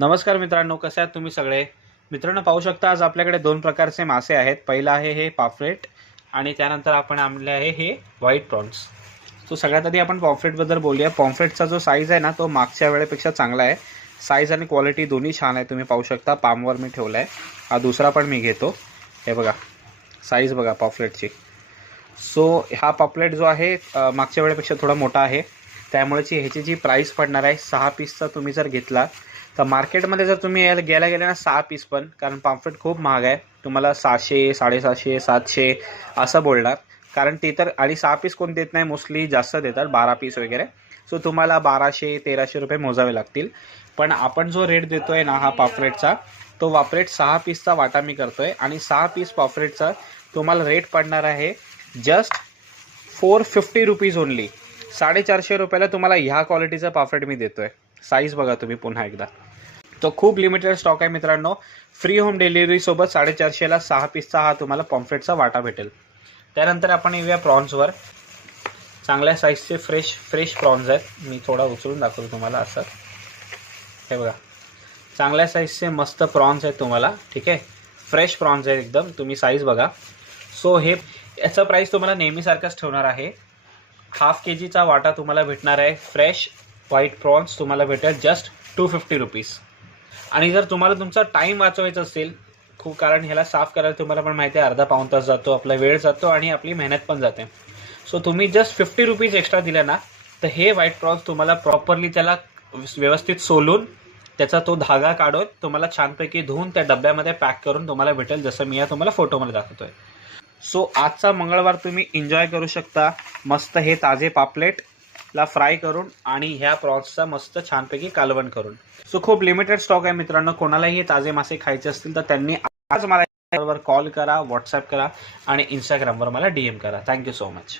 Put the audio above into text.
नमस्कार मित्रांनो, कसे आहात तुम्ही सगळे? मित्रांनो, पाहू शकता आज आपल्याकडे दोन प्रकारचे मासे आहेत. पहिला आहे हे पाफ्लेट आणि त्यानंतर आपण आणले आहे हे व्हाईट प्रॉन्स. तो सगळ्यात आधी आपण पॉम्फ्रेटबद्दल बोलूया. पॉम्फ्रेटचा जो साईज आहे ना, तो मागच्या वेळेपेक्षा चांगला आहे. साईज आणि क्वालिटी दोन्ही छान आहे. तुम्ही पाहू शकता पामवर मी ठेवला आहे. हा दुसरा पण मी घेतो. हे बघा, साईज बघा पॉम्फ्रेटची. सो हा पॉम्फ्रेट जो आहे मागच्या वेळेपेक्षा थोडा मोठा आहे. त्यामुळेची ह्याची जी प्राईस पडणार आहे 6 पीसचा तुम्ही जर घेतला तर मार्केटमध्ये जर तुम्ही याला गेले ना 6 पीस पण, कारण पॉम्फ्रेट खूप महाग आहे, तुम्हाला 600, 750, 700 असं बोलणार. कारण ते तर आणि 6 पीस कोण देत नाही, मोस्टली जास्त देतात 12 पीस वगैरे. सो तुम्हाला 1200-1300 रुपये मोजावे लागतील. पण आपण जो रेट देतो आहे ना हा पॉम्फ्रेटचा, तो पॉम्फ्रेट 6 पीसचा वाटा मी करतो आहे आणि 6 पीस पॉम्फ्रेटचा तुम्हाला रेट पडणार आहे जस्ट 450 रुपीज ओनली. 450 रुपयाला तुम्हाला ह्या क्वालिटीचा पॉम्फ्रेट मी देतो आहे. साईज बघा तुम्ही पुन्हा एकदा. तो खूप लिमिटेड स्टॉक आहे मित्रांनो. फ्री होम डिलिव्हरी सोबत 450ला 6 पीसचा हा तुम्हाला पॉम्फ्रेटचा वाटा भेटेल. त्यानंतर आपण येऊया प्रॉन्सवर. चांगल्या साईजचे फ्रेश प्रॉन्स आहेत. मी थोडा उचलून दाखवतो तुम्हाला. असं हे बघा, चांगल्या साईजचे मस्त प्रॉन्स आहेत तुम्हाला. ठीक आहे, फ्रेश प्रॉन्स आहेत एकदम. तुम्ही साईज बघा. सो हे याचा प्राईस तुम्हाला नेहमीसारखाच ठेवणार आहे. हाफ केजीचा वाटा तुम्हाला भेटणार आहे. फ्रेश व्हाईट प्रॉन्स तुम्हाला भेटेल जस्ट 250 रुपीज. आणि जर तुम्हाला तुमचा टाईम वाचवायचा असेल खूप, कारण ह्याला साफ करायला तुम्हाला पण माहिती आहे अर्धा पाऊण तास जातो, आपला वेळ जातो आणि आपली मेहनत पण जाते. सो तुम्ही जस्ट 50 रुपीज एक्स्ट्रा दिले ना तर हे व्हाईट प्रॉन्स तुम्हाला प्रॉपरली त्याला व्यवस्थित सोलून त्याचा तो धागा काढून तुम्हाला छानपैकी धुवून त्या डब्यामध्ये पॅक करून तुम्हाला भेटेल, जसं मी या तुम्हाला फोटोमध्ये दाखवतोय. सो आजचा मंगळवार तुम्ही एन्जॉय करू शकता मस्त हे ताजे पापलेटला फ्राय करून आणि ह्या प्रॉन्सचा मस्त छानपैकी कालवण करून. सो खूप लिमिटेड स्टॉक आहे मित्रांनो. कोणालाही हे ताजे मासे खायचे असतील तर त्यांनी आज मला कॉल करा, व्हॉट्सॲप करा आणि इंस्टाग्रामवर मला DM करा. Thank you so much.